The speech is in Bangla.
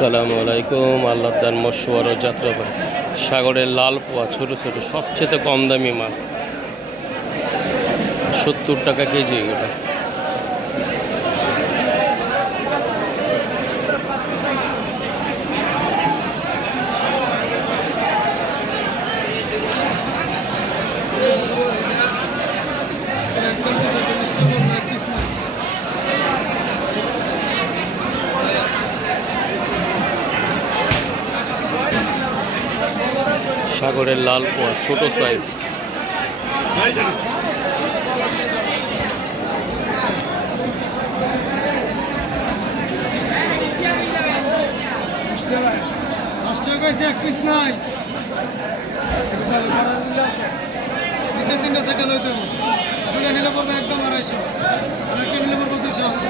আসসালামু আলাইকুম। আল্লাহদান মশওয়ার ও যাত্রাবাড়ি সাগরের লাল পোয়া ছোট ছোট সবচেয়ে কম দামি মাছ 70 টাকা কেজি এগুলো। সাগরের লাল পোয়া ছোট সাইজ। এক পিস নাই নিচে 3টা সেকেন্ড হইতে নিলে পড়বে একদম 250, আর একটা নিলে পড়বে 280।